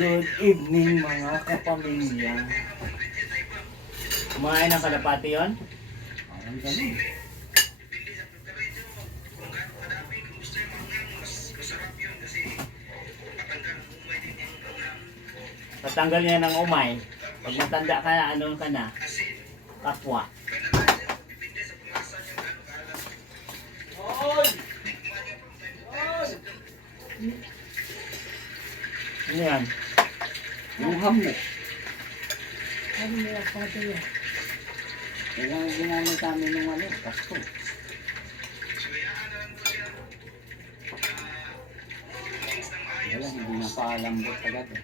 Good evening mga kapamilya. Kumain ng kalapati yon? Parang ganun. Patanggal niya ng umay. Pag matanda ka na, ano ka na? Kapwa. Ano yan? Luham mo. Ano nila pati yan? Kailangan ginamit namin ng ano, Pasko. Wala, hindi na paalambot agad eh.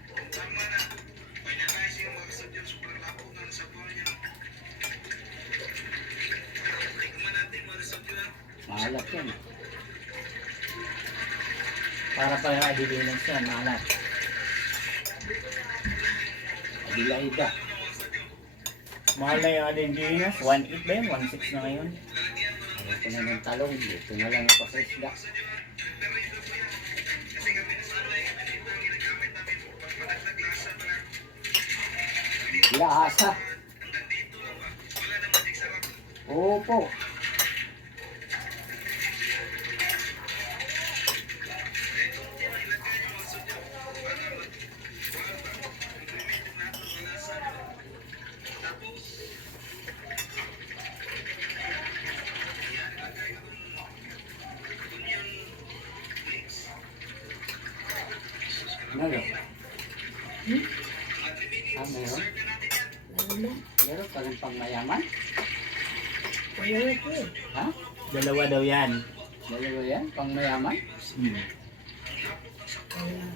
Maalat yan. Para pa yung adilinan siya, malat. Adila-ida. Mahal na yung adilinas. 1.8 ba yun? 1.6 na ngayon. Ito na ng talong. Ito na lang ako sa isda. Laasa. Opo. Ano? Meron? Ano? Meron ka rin pang mayaman? Ano ito eh? Ha? Dalawa daw yan. Dalawa yan? Pang mayaman? Hmm. Wala.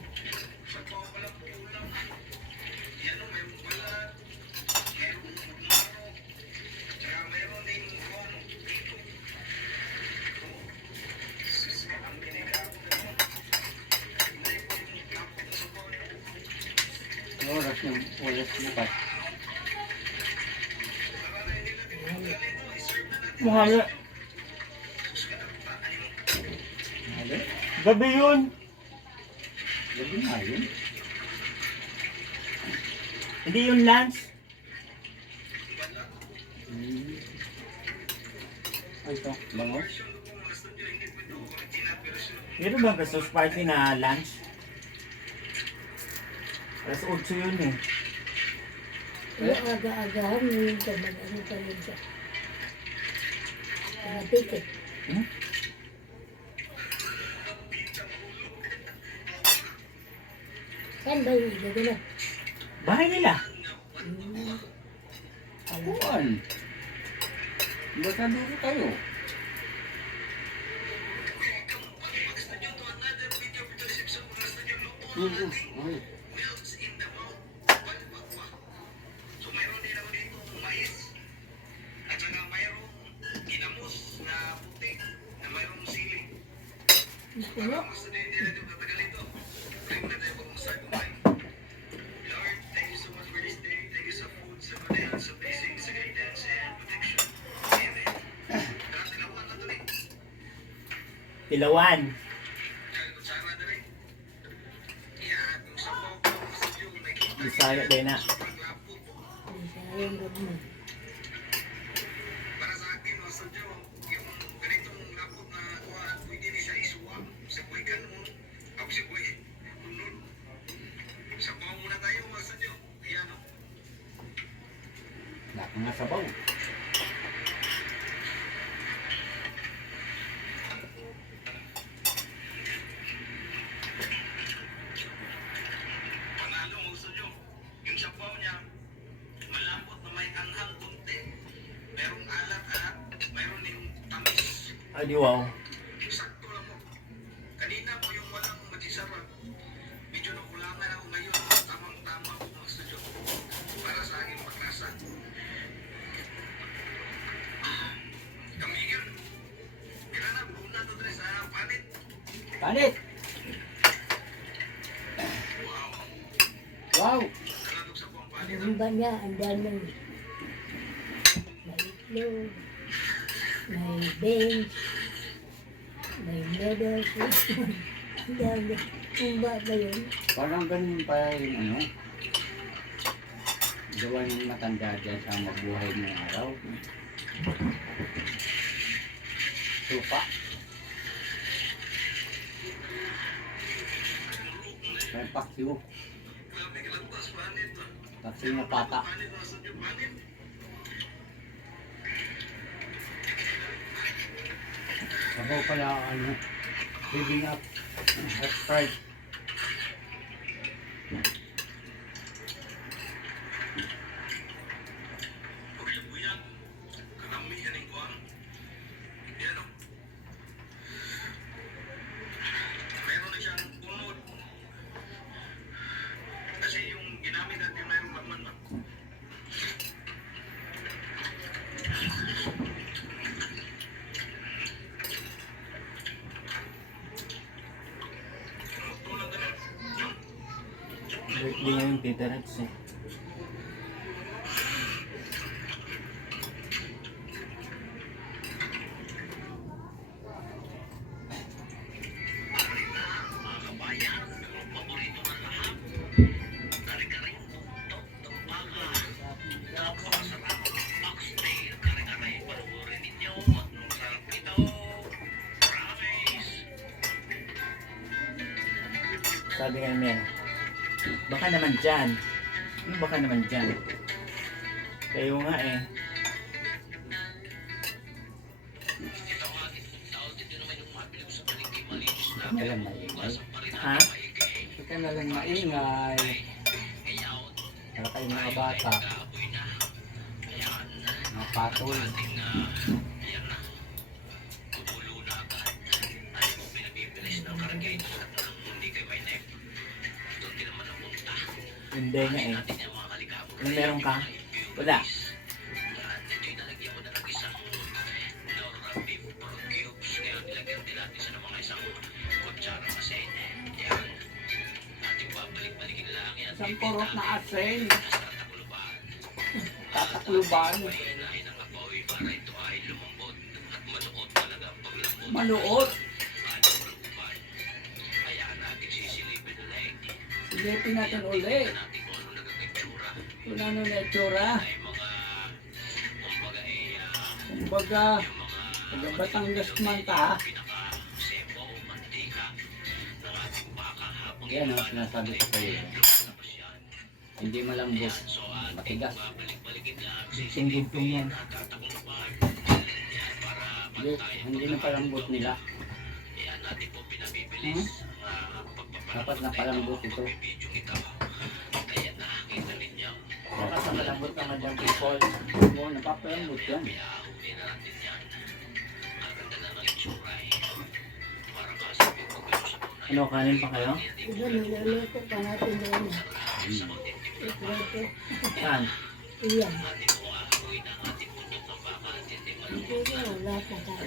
Oras bukas. Mahal. Halo? Gabi yun. Gabi nga yun. Hindi yung lunch. Ay, ito. Bangos. Meron bang Christmas party na lunch? Alas 8 yun eh. Kaya aga-agahan mo yun ka mag-ano pa yun siya. Mga ticket. Hmm? Saan ba yung ilagay na? Bahay nila. Kuan. Basta dito tayo. Ay. Puno. Tilawan. Bisaya din na. Hindi siya yung gabmo. Wala ka nga sabaw. Ay, wow. Panit! Wow! Ang ba niya, ang daming may itlog, may bench, may noodles. Dahil, kung ba ba yun? Parang ganun pa yung ano. Gawa ng matanda dyan sa mabuhay ng araw. Supa. May paksiw. Paksiw na pata. Ako pala ano, living up at Sprite. Birthday niya yung Tita Rex eh. Sabi nga niya, baka naman dyan. Ano baka naman dyan? Kayo nga eh. Huwag ka lang maingay. Ha? Huwag ka na lang maingay. Para kayong mga bata. Mga patol. Hindi nga eh. Ano meron ka? Wala. Isang purok na asin. Tatakluban. Manuot. Silipin natin ulit. Kung ano na itsura. Kumbaga, Batangas manta. Yan ang sinasabi ko sa'yo. Hindi malambot. Matigas. Singgintong yan. Hindi na palambot nila. Hmm? Dapat na palambot ito. Baka sa malambot naman yung people. Oo, napapalambot yan. Ano, kanin pa kayo? Iba niluluto pa natin doon. Ito. Saan? Iyan. Hindi na wala pa tayo.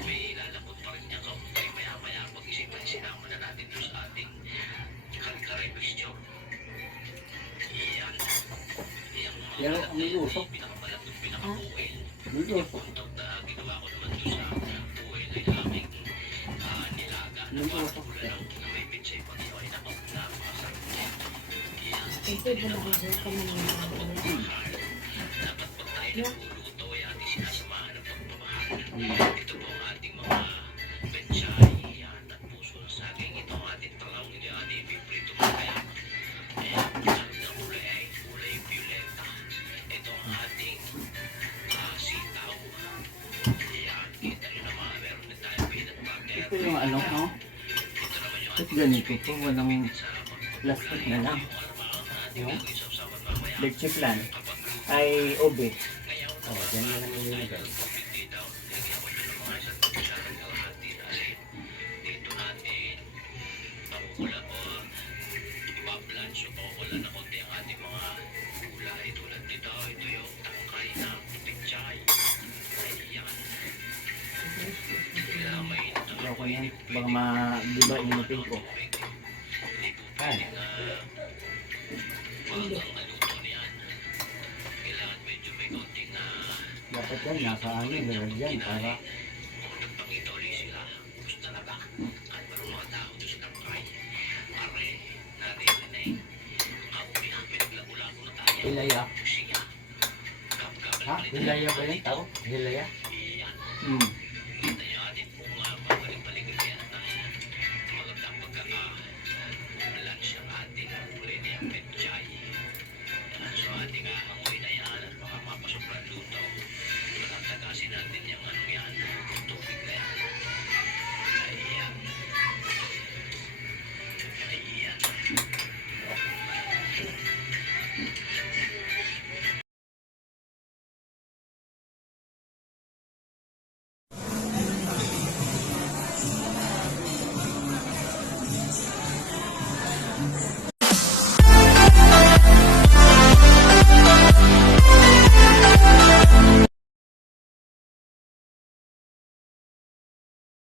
Pero may usok. Ha? May usok. May usok. Ito ba nakasuka ka man yung mga no? Ito yung ano, no? Ba't ganito po? Walang plastic na lang. Yung? Leche plan. Ay, ube. Oh, dyan na lang yung nilagay. Ayaw ko yan. Baka di ba inutin ko? Ay, Hindi. dapat yan, nasa ano, nilagyan para Hilaya. Ha? Hilaya ba yun tawag? Hilaya? Hmm.